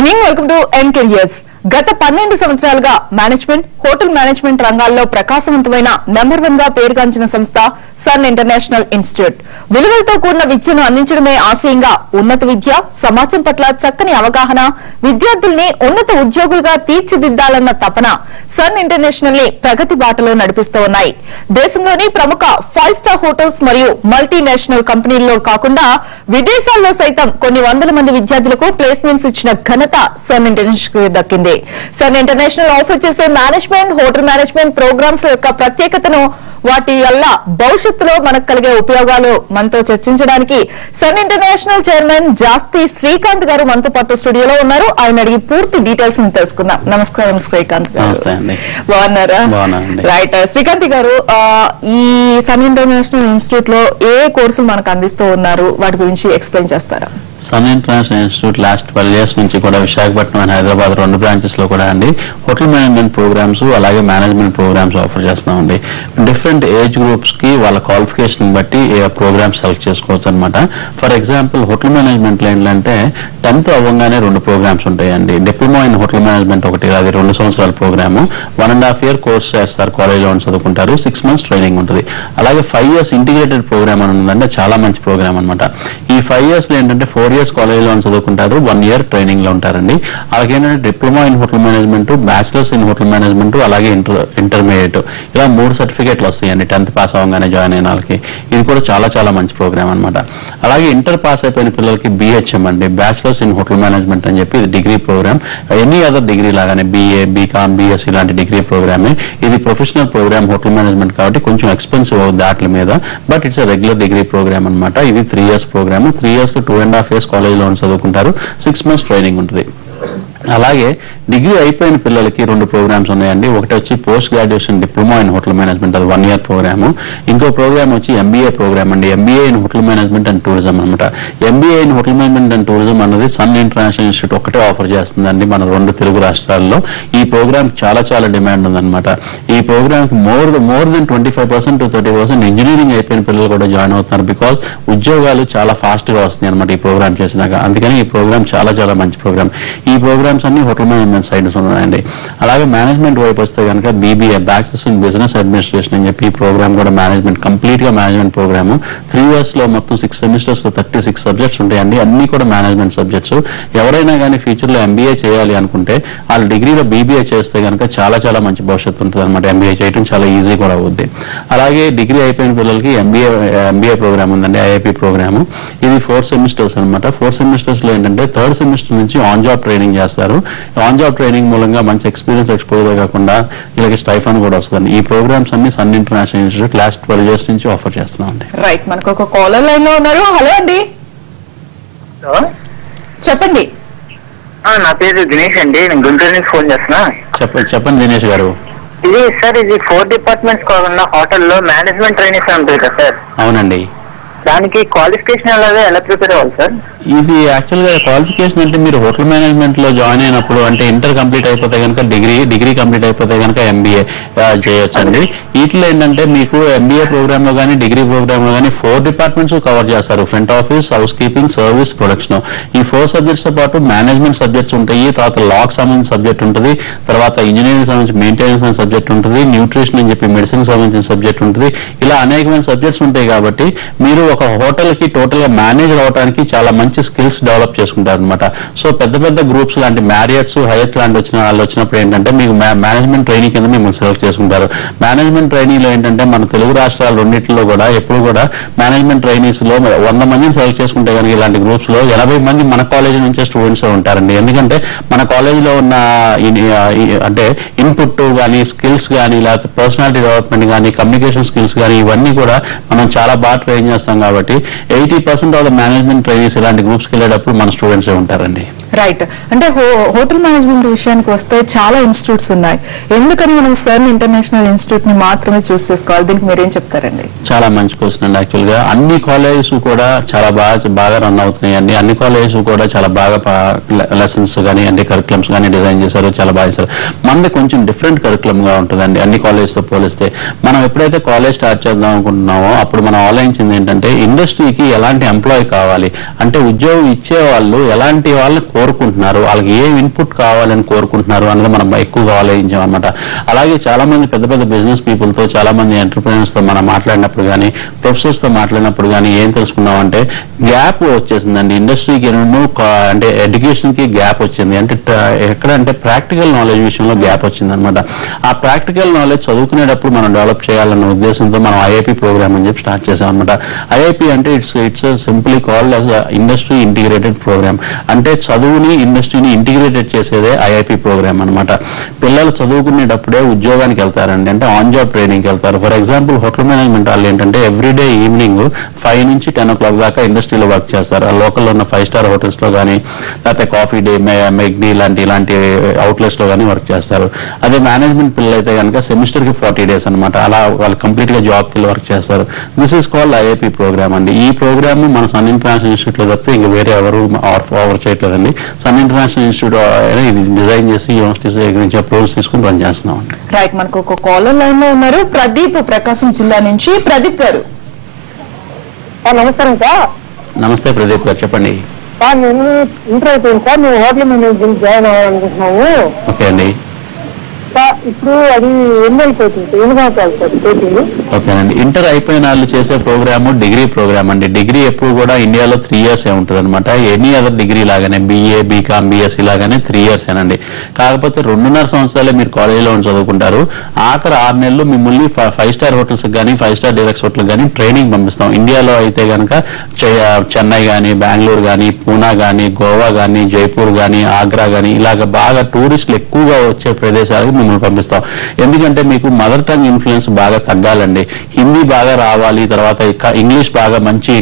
Evening welcome to N careers. గత 12 సంవత్సరాలుగా management, hotel management రంగాల్లో ప్రకాశవంతమైన నెంబర్ 1 గా పేరుగాంచిన సంస్థ సన్ ఇంటర్నేషనల్ ఇన్స్టిట్యూట్. విలువలతో కూడిన విద్యను అందించడమే ఆశయంగా ఉన్నత విద్య, సమాజం పట్ల చక్కని అవగాహన, విద్యార్థుల్ని ఉన్నత ఉద్యోగులుగా తీర్చిదిద్దాలన్న తపన సన్ ఇంటర్నేషనల్ ని ప్రగతి బాటలో నడిపిస్తూ ఉన్నాయి. దేశంలోని ప్రముఖ 5 స్టార్ హోటల్స్ మరియు మల్టీనేషనల్ కంపెనీల్లో కాకుండా విదేశాల్లో సైతం కొన్ని వందల మంది విద్యార్థులకు ప్లేస్మెంట్స్ ఇచ్చిన ఘనత సన్ ఇంటర్నేషనల్ దక్కింది. సన్ ఇంటర్నేషనల్ ఆఫర్ చేసే మేనేజ్మెంట్, హోటల్ మేనేజ్మెంట్ ప్రోగ్రామ్స్ యొక్క ప్రత్యేకతను, వాటి వల్ల భవిష్యత్తులో మనకు కలిగే ఉపయోగాలు మనతో చర్చించడానికి సన్ ఇంటర్నేషనల్ చైర్మన్ జాస్తి శ్రీకాంత్ గారు మనతో పాటు స్టూడియోలో ఉన్నారు. ఆయన అడిగి పూర్తి డీటెయిల్స్ ని తెలుసుకుందాం. నమస్కారం శ్రీకాంత్ గారు, బాగున్నారా? రైట్ శ్రీకాంత్ గారు, ఈ సన్ ఇంటర్నేషనల్ ఇన్స్టిట్యూట్ లో ఏ కోర్సులు మనకు అందిస్తూ ఉన్నారు, వాటి గురించి ఎక్స్ప్లెయిన్ చేస్తారా? Sun International Institute last 12 years నుంచి కూడా విశాఖపట్నం అండ్ హైదరాబాద్ 2 బ్రాంచెస్ లో కూడా అండి హోటల్ మేనేజ్మెంట్ ప్రోగ్రామ్స్ అలాగే మేనేజ్మెంట్ ప్రోగ్రామ్స్ ఆఫర్ చేస్తామండి. డిఫరెంట్ ఏజ్ గ్రూప్స్ కి వాళ్ళ క్వాలిఫికేషన్ బట్టి ప్రోగ్రామ్స్ సెలెక్ట్ చేసుకోవచ్చు అనమాట. ఫర్ ఎగ్జాంపుల్ హోటల్ మేనేజ్మెంట్ లో ఏంటంటే 10th అవ్వగానే 2 ప్రోగ్రామ్స్ ఉంటాయండి. డిప్లొమా ఇన్ హోటల్ మేనేజ్మెంట్ ఒకటి, అది 2 సంవత్సరాల ప్రోగ్రామ్, 1.5 year కోర్స్ చేస్తారు, కాలేజ్లో చదువుకుంటారు, 6 months ట్రైనింగ్ ఉంటుంది. అలాగే 5 years ఇంటిగ్రేటెడ్ ప్రోగ్రామ్ అని ఉందంటే చాలా మంచి ప్రోగ్రామ్ అనమాట. ఈ 5 years లో ఏంటంటే 4 years కాలేజ్లో చదువుకుంటారు, 1 year ట్రైనింగ్ లో ఉంటారండి. అలాగే ఏంటంటే diploma in hotel management, bachelors in hotel management, అలాగే ఇంటర్మీడియట్, ఇలా 3 సర్టిఫికేట్లు వస్తాయండి 10th పాస్ అవ్వగానే జాయిన్ అయిన వాళ్ళకి. ఇది కూడా చాలా చాలా మంచి ప్రోగ్రామ్ అనమాట. అలాగే ఇంటర్ పాస్ అయిపోయిన పిల్లలకి BHM అండి, బ్యాచిలర్స్ ఇన్ హోటల్ మేనేజ్మెంట్ అని చెప్పి, ఇది degree program. Any other degree లాగానే BA, BCom, BSc ఇలాంటి డిగ్రీ ప్రోగ్రామే. ఇది ప్రొఫెషనల్ ప్రోగ్రామ్ హోటల్ మేనేజ్మెంట్ కాబట్టి కొంచెం ఎక్స్పెన్సివ్ అవుతుంది వాటి మీద, but it's regular degree program అనమాట. ఇది 3 years program. 3 years to 2.5 years కాలేజ్లో చదువుకుంటారు, 6 months ట్రైనింగ్ ఉంటుంది. అలాగే డిగ్రీ అయిపోయిన పిల్లలకి 2 ప్రోగ్రామ్స్ ఉన్నాయండి. ఒకటి వచ్చి post graduation diploma in hotel management, అది 1 year ప్రోగ్రాము. ఇంకో ప్రోగ్రామ్ వచ్చి MBA ప్రోగ్రామ్ అండి, MBA in hotel management and tourism అనమాట. MBA in hotel management and tourism అన్నది సన్ ఇంటర్నేషనల్ ఇన్స్టిట్యూట్ ఒకటే ఆఫర్ చేస్తుందండి మన 2 తెలుగు రాష్ట్రాల్లో. ఈ ప్రోగ్రామ్ చాలా చాలా డిమాండ్ ఉందన్నమాట. ఈ ప్రోగ్రామ్ కి మోర్ దెన్ 25% to 30% ఇంజనీరింగ్ అయిపోయిన పిల్లలు కూడా జాయిన్ అవుతున్నారు. బికాస్ ఉద్యోగాలు చాలా ఫాస్ట్ గా వస్తున్నాయి అనమాట ఈ ప్రోగ్రామ్ చేసినాక. అందుకని ఈ ప్రోగ్రామ్ చాలా చాలా మంచి ప్రోగ్రామ్. ఈ ప్రోగ్రామ్స్ అన్ని హోటల్ మేనేజ్మెంట్ సైడ్ ఉన్నాయండి. అలాగే మేనేజ్మెంట్ వైపు వస్తే కనుక BBA, bachelors in business administration అని చెప్పి ఈ ప్రోగ్రామ్ కూడా మేనేజ్మెంట్, కంప్లీట్ గా మేనేజ్మెంట్ ప్రోగ్రామ్. 3 years లో మొత్తం 6 semesters లో 36 subjects ఉంటాయండి. అన్ని కూడా మేనేజ్మెంట్ సబ్జెక్ట్స్. ఎవరైనా కానీ ఫ్యూచర్ లో MBA చేయాలి అనుకుంటే వాళ్ళు డిగ్రీలో BBA చేస్తే కనుక చాలా చాలా మంచి భవిష్యత్తు ఉంటుంది అనమాట. MBA చేయడం చాలా ఈజీ కూడా అవుద్ది. అలాగే డిగ్రీ అయిపోయిన పిల్లలకి MBA ప్రోగ్రామ్ ఉందండి, IIP ప్రోగ్రామ్. ఇది 4 semesters అనమాట. 4 semesters లో ఏంటంటే 3rd semester నుంచి ఆన్ జాబ్ ట్రైనింగ్ చేస్తారు. ఆన్ జాబ్ ట్రైనింగ్ మూలంగా మంచి ఎక్స్పీరియన్స్, ఎక్స్పోజర్ కాకుండా వీళ్ళకి స్టైఫండ్ కూడా వస్తుంది. ఈ ప్రోగ్రామ్స్ అన్ని Sun International Institute last 12 years నుంచి ఆఫర్ చేస్తున్నాం అండి. రైట్, మనకు ఒక కాలర్ లైన్ లో ఉన్నారు. హలో అండి, చెప్పండి. నా పేరు దినేష్ అండి, నేను గుంటూరు నుంచి ఫోన్ చేస్తున్నా. చెప్పండి దినేష్ గారు. ఇది సార్, ఇది 4 departments కాకుండా హోటల్లో మేనేజ్మెంట్ ట్రైనింగ్స్ ఉంటాయి కదా సార్? అవునండి. దానికి క్వాలిఫికేషన్ అలాగే ఎలా ప్రిపేర్ అవ్వాలి సార్? ఇది యాక్చువల్ గా క్వాలిఫికేషన్ అంటే మీరు హోటల్ మేనేజ్మెంట్ లో జాయిన్ అయినప్పుడు అంటే ఇంటర్ కంప్లీట్ అయిపోతే కనుక డిగ్రీ కంప్లీట్ అయిపోతే కనుక MBA చేయొచ్చండి. వీటిలో ఏంటంటే మీకు MBA ప్రోగ్రామ్ లో కానీ డిగ్రీ ప్రోగ్రామ్ లో కానీ 4 departments కవర్ చేస్తారు. Front office, house keeping, service, production. ఈ 4 subjects తో పాటు మేనేజ్మెంట్ సబ్జెక్ట్స్ ఉంటాయి, తర్వాత లాక్ సంబంధించిన సబ్జెక్ట్ ఉంటుంది, తర్వాత ఇంజనీరింగ్ సంబంధించి మెయింటెనెన్స్ అనే సబ్జెక్ట్ ఉంటుంది, న్యూట్రిషన్ అని చెప్పి మెడిసిన్ సంబంధించిన సబ్జెక్ట్ ఉంటుంది. ఇలా అనేకమైన సబ్జెక్ట్స్ ఉంటాయి కాబట్టి మీరు ఒక హోటల్ కి టోటల్ గా మేనేజర్ అవడానికి చాలా మంచి స్కిల్స్ డెవలప్ చేసుకుంటారు అనమాట. సో పెద్ద పెద్ద గ్రూప్స్ లాంటి మ్యారియట్స్, హయత్ లాంటి వాళ్ళు వచ్చినప్పుడు ఏంటంటే మీకు మేనేజ్మెంట్ ట్రైనింగ్ కింద మిమ్మల్ని సెలెక్ట్ చేసుకుంటారు. మేనేజ్మెంట్ ట్రైనింగ్ లో ఏంటంటే మన తెలుగు రాష్ట్రాలు రెండింటిలో కూడా ఎప్పుడు కూడా మేనేజ్మెంట్ ట్రైనీస్ లో 100 మందిని సెలెక్ట్ చేసుకుంటే కనుక ఇలాంటి గ్రూప్స్ లో 80 మంది మన కాలేజ్ నుంచే స్టూడెంట్స్ ఉంటారండి. ఎందుకంటే మన కాలేజ్ లో ఉన్న అంటే ఇన్పుట్ కానీ, స్కిల్స్ కానీ, లేకపోతే పర్సనాలిటీ డెవలప్మెంట్ కానీ, కమ్యూనికేషన్ స్కిల్స్ కానీ, ఇవన్నీ కూడా మనం చాలా బాగా ట్రైన్ చేస్తాం కాబట్టి 80% ఆఫ్ ద మేనేజ్మెంట్ ట్రైనీస్ ఇలాంటి గ్రూప్స్ కి వెళ్ళేటప్పుడు మన స్టూడెంట్స్ ఉంటారండి. రైట్, అంటే హోటల్ మేనేజ్మెంట్ విషయానికి వస్తే చాలా ఇన్స్టిట్యూట్స్ ఉన్నాయి. ఎందుకని మనం సన్ ఇంటర్నేషనల్ ఇన్స్టిట్యూట్ ని మాత్రమే చూస్ చేసుకోవాలి? దీనికి మీరేం చెప్తారండి? చాలా మంచి క్వశ్చన్ అండి. యాక్చువల్ గా అన్ని కాలేజెస్ కూడా చాలా బాగా రన్ అవుతున్నాయి అండి. అన్ని కాలేజెస్ కూడా చాలా బాగా లెసన్స్ కానీ అంటే కరికులమ్స్ కానీ డిజైన్ చేశారు, చాలా బాగా చేశారు. మనది కొంచెం డిఫరెంట్ కరికులం గా ఉంటుందండి అన్ని కాలేజెస్ తో పోలిస్తే. మనం ఎప్పుడైతే కాలేజ్ స్టార్ట్ చేద్దాం అనుకుంటున్నామో అప్పుడు మనం ఆలోచించింది ఏంటంటే ఇండస్ట్రీకి ఎలాంటి ఎంప్లాయీ కావాలి, అంటే ఉద్యోగం ఇచ్చే వాళ్ళు ఎలాంటి వాళ్ళని కోరుకుంటున్నారు, వాళ్ళకి ఏం ఇన్పుట్ కావాలని కోరుకుంటున్నారు అన్నది మనం ఎక్కువగా ఆలోచించాం అనమాట. అలాగే చాలా మంది పెద్ద పెద్ద బిజినెస్ పీపుల్తో, చాలా మంది ఎంటర్ప్రెన్యూర్స్తో మనం మాట్లాడినప్పుడు కానీ, ప్రొఫెసర్స్తో మాట్లాడినప్పుడు కానీ ఏం తెలుసుకున్నామంటే గ్యాప్ వచ్చేసిందండి ఇండస్ట్రీకి. అంటే ఎడ్యుకేషన్కి గ్యాప్ వచ్చింది. అంటే ఎక్కడంటే ప్రాక్టికల్ నాలెడ్జ్ విషయంలో గ్యాప్ వచ్చింది అనమాట. ఆ ప్రాక్టికల్ నాలెడ్జ్ చదువుకునేటప్పుడు మనం డెవలప్ చేయాలన్న ఉద్దేశంతో మనం ఐఐపి ప్రోగ్రామ్ అని చెప్పి స్టార్ట్ చేసాం అనమాట. ఐఐపి అంటే it's simply called as industry integrated program. అంటే చదువుని ఇండస్ట్రీని ఇంటిగ్రేటెడ్ చేసేదే ఐఐపి ప్రోగ్రామ్ అనమాట. పిల్లలు చదువుకునేటప్పుడే ఉద్యోగానికి వెళ్తారండి, అంటే ఆన్ జాబ్ ట్రైనింగ్కి వెళ్తారు. ఫర్ ఎగ్జాంపుల్ హోటల్ మేనేజ్మెంట్ వాళ్ళు ఏంటంటే ఎవ్రీడే ఈవినింగ్ 5 నుంచి 10 o'clock దాకా ఇండస్ట్రీలో వర్క్ చేస్తారు. ఆ లోకల్లో ఉన్న 5-star హోటల్స్లో కానీ, లేకపోతే కాఫీ డే, మెగ్నీ ఇలాంటి అవుట్లెట్స్లో కానీ వర్క్ చేస్తారు. అదే మేనేజ్మెంట్ పిల్లలు అయితే కనుక సెమిస్టర్కి 40 days అనమాట. అలా వాళ్ళు కంప్లీట్గా జాబ్కి వెళ్ళి వర్క్ చేస్తారు. This is called IIP program అండి. ఈ ప్రోగ్రామ్ మన సన్ ఇంటర్నేషనల్ ఇన్స్టిట్యూట్లో తప్పితే ఇంకా వేరే ఎవరు ఆఫర్ చేయట్లేదండి. సన్ ఇంటర్నేషనల్ ఇన్స్టిట్యూట్ ఇది డిజైన్ చేసి యూనివర్సిటీస్ దగ్గర నుంచి అప్రూవల్స్ తీసుకుని రన్ చేస్తున్నాం. రైట్, మనకు ఒక కాలర్ లైన్ లో ఉన్నారు. ప్రదీప్, ప్రకాశం జిల్లా నుంచి. ప్రదీప్ గారు నమస్కారం సార్. నమస్తే ప్రదీప్ గారు, చెప్పండి. సార్ నేను ఇంటర్ అయిపోయింది సార్, మేము హోటల్ మేనేజ్మెంట్ జాయిన్ అవ్వాలనుకుంటున్నాము. ఓకే అండి. సార్ ఇప్పుడు అది ఎన్ని అయిపోతుంది, ఎన్ని సంవత్సరాలు సార్ కోచింగ్? ఓకేనండి. ఇంటర్ అయిపోయిన వాళ్ళు చేసే ప్రోగ్రామ్ డిగ్రీ ప్రోగ్రామ్ అండి. డిగ్రీ ఎప్పుడు కూడా ఇండియాలో 3 years ఉంటుంది అనమాట. ఎనీ అదర్ డిగ్రీ లాగానే BA, BCom, BSc లాగానే 3 years ఏనండి. కాకపోతే 2.5 సంవత్సరాలే మీరు కాలేజీలో చదువుకుంటారు. ఆఖరి 6 నెలలు మిమ్మల్ని 5-star హోటల్స్ కానీ, 5-star డీలక్స్ హోటల్ కానీ ట్రైనింగ్ పంపిస్తాం. ఇండియాలో అయితే కనుక చెన్నై కానీ, బెంగళూరు కానీ, పూనా కానీ, గోవా కానీ, జైపూర్ కానీ, ఆగ్రా కానీ ఇలాగ బాగా టూరిస్టులు ఎక్కువగా వచ్చే ప్రదేశాలకు మిమ్మల్ని పంపిస్తాం. ఎందుకంటే మీకు మదర్ టంగ్ ఇన్ఫ్లుయెన్స్ బాగా తగ్గాలండి. హిందీ బాగా రావాలి, తర్వాత ఇంగ్లీష్ బాగా మంచి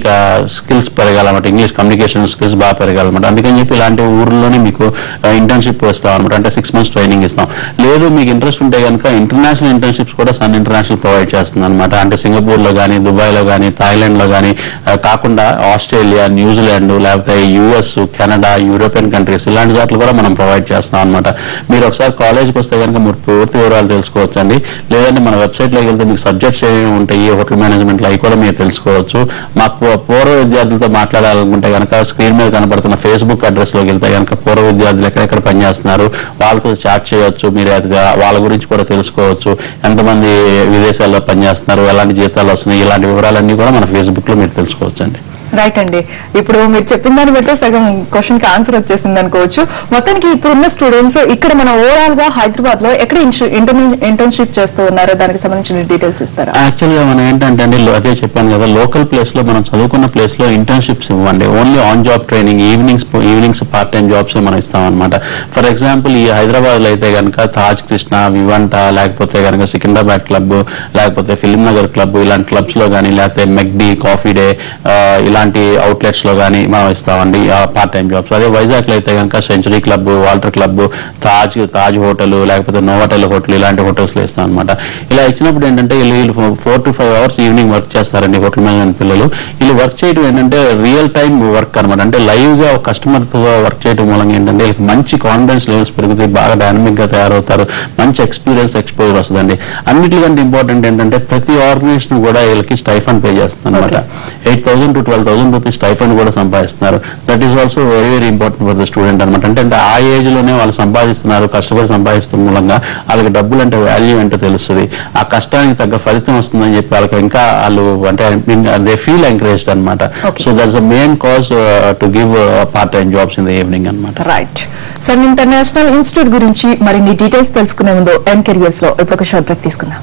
స్కిల్స్ పెరగాలన్నమాట. ఇంగ్లీష్ కమ్యూనికేషన్ స్కిల్స్ బాగా పెరగాలన్నమాట. అందుకని చెప్పి ఇలాంటి ఊర్లోనే మీకు ఇంటర్న్షిప్ ఇస్తాం అనమాట. అంటే 6 months ట్రైనింగ్ ఇస్తాం. లేదు మీకు ఇంట్రెస్ట్ ఉంటే కనుక ఇంటర్నేషనల్ ఇంటర్న్షిప్స్ కూడా సన్ ఇంటర్నేషనల్ ప్రొవైడ్ చేస్తుంది అనమాట. అంటే సింగపూర్లో కానీ, దుబాయ్లో కానీ, థాయిలాండ్లో కానీ కాకుండా ఆస్ట్రేలియా, న్యూజిలాండ్, లేకపోతే US, కెనడా, యూరోపియన్ కంట్రీస్ ఇలాంటి చోట్ల కూడా మనం ప్రొవైడ్ చేస్తాం అనమాట. మీరు ఒకసారి కాలేజ్కి వస్తే కనుక పూర్తి వివరాలు తెలుసుకోవచ్చండి. లేదంటే మన వెబ్సైట్లోకి వెళ్తే మీకు సబ్జెక్ట్స్ ఏమేమి ఉంటాయి హోటల్ మేనేజ్మెంట్లో అవి కూడా మీరు తెలుసుకోవచ్చు. మా పూర్వ విద్యార్థులతో మాట్లాడాలనుకుంటే కనుక స్క్రీన్ మీద కనబడుతున్న Facebook అడ్రస్లోకి వెళ్తే కనుక పూర్వ విద్యార్థులు ఎక్కడెక్కడ పనిచేస్తున్నారు వాళ్ళతో చాట్ చేయొచ్చు. మీరు వాళ్ళ గురించి కూడా తెలుసుకోవచ్చు. ఎంతమంది విదేశాల్లో పనిచేస్తున్నారు, ఎలాంటి జీతాలు వస్తున్నాయి, ఇలాంటి వివరాలన్నీ కూడా మన Facebook లో మీరు తెలుసుకోవచ్చు అండి. రైట్ అండి. ఇప్పుడు మీరు చెప్పిన దాన్ని బట్టి సగం క్వశ్చన్ కి ఆన్సర్ వచ్చేసింది అనుకోవచ్చు. మొత్తానికి ఇప్పుడున్న స్టూడెంట్స్ ఇక్కడ మన ఓవరాల్ గా హైదరాబాద్ లో ఎక్కడ ఇంటర్న్షిప్ చేస్తూ ఉన్నారో దానికి సంబంధించిన డీటెయిల్స్ ఇస్తారా? యాక్చువల్గా మనం ఏంటంటే అండి, అదే చెప్పాను కదా, లోకల్ ప్లేస్ లో మనం చదువుకున్న ప్లేస్ లో ఇంటర్న్షిప్స్ ఇవ్వండి. Only on job training, evenings part time jobs మనం ఇస్తాం అనమాట. ఫర్ ఎగ్జాంపుల్ ఈ హైదరాబాద్ లో అయితే కనుక తాజ్ కృష్ణ, వివంట, లేకపోతే కనుక సికింద్రాబాద్ క్లబ్, లేకపోతే ఫిలిం నగర్ క్లబ్ ఇలాంటి క్లబ్స్ లో కానీ, లేకపోతే మెగ్డీ, కాఫీ డే ఇలాంటి అవుట్లెట్స్ లో కానీ మనం ఇస్తామండి పార్ట్ టైం జాబ్స్. అదే వైజాగ్ లో అయితే కనుక century club, Waltair club, Taj hotel, లేకపోతే నోవాటెల్ హోటల్ ఇలాంటి హోటల్స్ లో ఇస్తాం అనమాట. ఇలా ఇచ్చినప్పుడు ఏంటంటే వీళ్ళు 4 to 5 hours ఈవినింగ్ వర్క్ చేస్తారండి హోటల్ మేనేజ్మెంట్ పిల్లలు. వీళ్ళు వర్క్ చేయడం ఏంటంటే రియల్ టైం వర్క్ అనమాట. అంటే లైవ్ గా ఒక కస్టమర్ తో వర్క్ చేయడం మూలంగా ఏంటంటే వీళ్ళకి మంచి కాన్ఫిడెన్స్ లెవెల్స్ పెరుగుతాయి, బాగా డైనమిక్ గా తయారవుతారు, మంచి ఎక్స్పీరియన్స్ ఎక్స్పోజర్ వస్తుందండి. అన్నిటికంటే ఇంపార్టెంట్ ఏంటంటే ప్రతి ఆర్గనైజేషన్ కూడా వీళ్ళకి స్టైఫండ్ పే చేస్తుంది అనమాట. 8,000 to 12,000 రూపీస్ స్టైఫండ్ కూడా సంపాదిస్తున్నారు. That is also very very important for the student అనమాట. అంటే ఆ ఏజ్ లోనే వాళ్ళు సంపాదిస్తున్నారు, కష్టపడి సంపాదిస్తున్న మూలంగా వాళ్ళకి డబ్బులు అంటే వాల్యూ అంటే తెలుస్తుంది. ఆ కష్టానికి తగ్గ ఫలితం వస్తుందని చెప్పి వాళ్ళకి ఇంకా వాళ్ళు అంటే దే ఫీల్ ఎంకరేజ్డ్ అనమాట. So that's the main cause to give part time jobs in the evening అనమాట. రైట్. సన్ ఇంటర్నేషనల్ ఇన్స్టిట్యూట్ గురించి మరిన్ని డీటెయిల్స్ తెలుసుకునే ముందు ఎన్ కెరియర్స్ లో ఇప్పుడు ఒక షార్ట్ బ్రేక్ తీసుకుందాం.